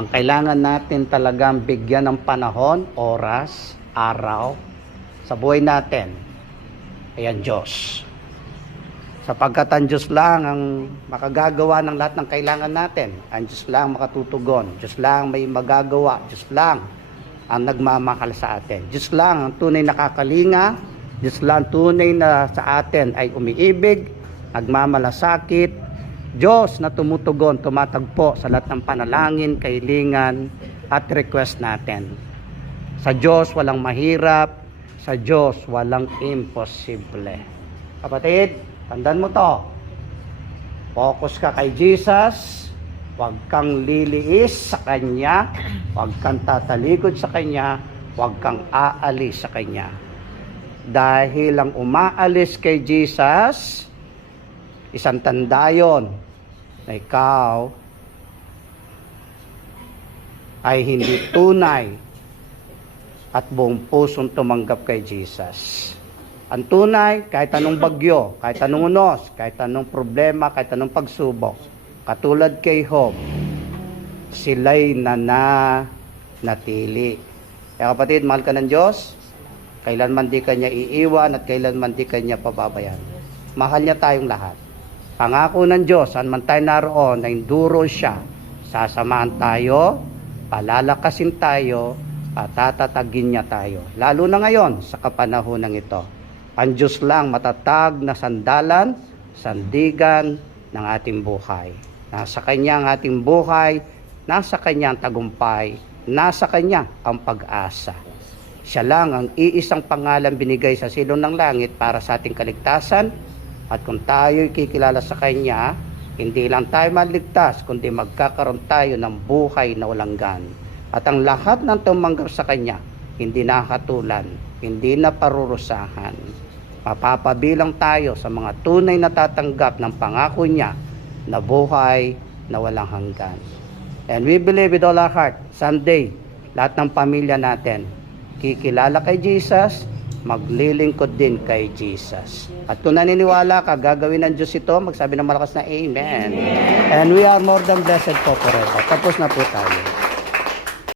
Ang kailangan natin talagang bigyan ng panahon, oras, araw sa buhay natin ay ang Diyos. Sapagkat ang Diyos lang ang makagagawa ng lahat ng kailangan natin. Ang Diyos lang makatutugon. Diyos lang may magagawa. Diyos lang ang nagmamahal sa atin. Diyos lang ang tunay na kakalinga. Diyos lang tunay na sa atin ay umiibig, nagmamalasakit. Diyos na tumutugon, tumatagpo sa lahat ng panalangin, kahilingan at request natin. Sa Diyos walang mahirap, sa Diyos walang imposible. Kapatid, tandaan mo to. Focus ka kay Jesus, huwag kang liliis sa Kanya, huwag kang tatalikod sa Kanya, huwag kang aalis sa Kanya. Dahil ang umaalis kay Jesus, isang tanda yun na ikaw ay hindi tunay at buong pusong tumanggap kay Jesus. Ang tunay, kahit anong bagyo, kahit anong unos, kahit anong problema, kahit anong pagsubok, katulad kay Job, sila'y nananatili. Kaya kapatid, mahal ka ng Diyos, kailanman di kanya iiwan at kailanman di kanya pababayan. Mahal niya tayong lahat. Pangako ng Diyos, saan man tayo naroon, na induro siya, sasamahan tayo, palalakasin tayo, patatatagin niya tayo. Lalo na ngayon, sa kapanahonang ito. Ang Diyos lang matatag na sandalan, sandigan ng ating buhay. Nasa Kanya ang ating buhay, nasa Kanya ang tagumpay, nasa Kanya ang pag-asa. Siya lang ang iisang pangalan binigay sa silong ng langit para sa ating kaligtasan. At kung tayo'y kikilala sa Kanya, hindi lang tayo maligtas, kundi magkakaroon tayo ng buhay na walang hanggan. At ang lahat ng tumanggap sa Kanya, hindi nakatulan, hindi na parurusahan. Mapapabilang tayo sa mga tunay na tatanggap ng pangako Niya na buhay na walang hanggan. And we believe with all our heart, someday, lahat ng pamilya natin, kikilala kay Jesus, maglilingkod din kay Jesus. At kung naniniwala ka, gagawin ng Diyos ito, magsabi ng malakas na Amen. And we are more than blessed po forever. Tapos na po tayo.